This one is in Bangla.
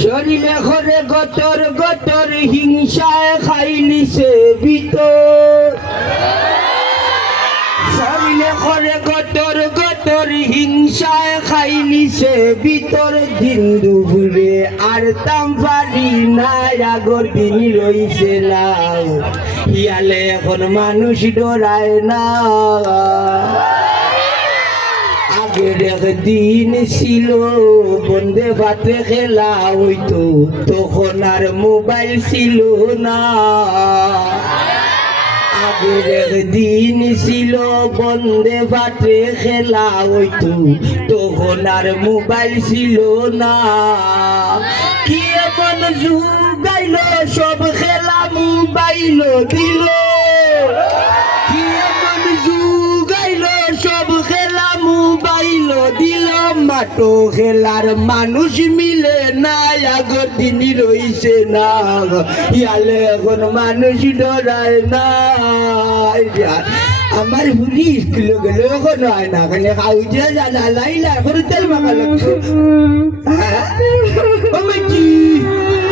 শরীরে ঘরে গতর গতর হিংসায় খাইলিছে ভিতর শরীরে ঘরে গতর গতর হিংসায় খাইলিছে ভিতর দিন দুপুরে আর তাম পারি না আগর দিন রইছে না ইয়ালে এখন মানুষ ডরায় না আগের একদিন ছিল বন্দে ভাতে খেলা হইতো তখন আর মোবাইল ছিল না আগের একদিন ছিল বন্দে ভাতে খেলা হইতো তখন আর মোবাইল ছিল না কি এমন যুগ আইল সব খেলা মোবাইল দিল কি এমন যুগ আইল সব খেলা মোবাইল দিল মাটো খেলার মানুষ মিলে না আগর দিনই রইছে না ইয়ালে এখন মানুষ ডরায় না আমার হুলি স্কুলে গেলে এখন হয় না খালি খাউজে জানা লাইলা এখন তেল মাখা লাগছে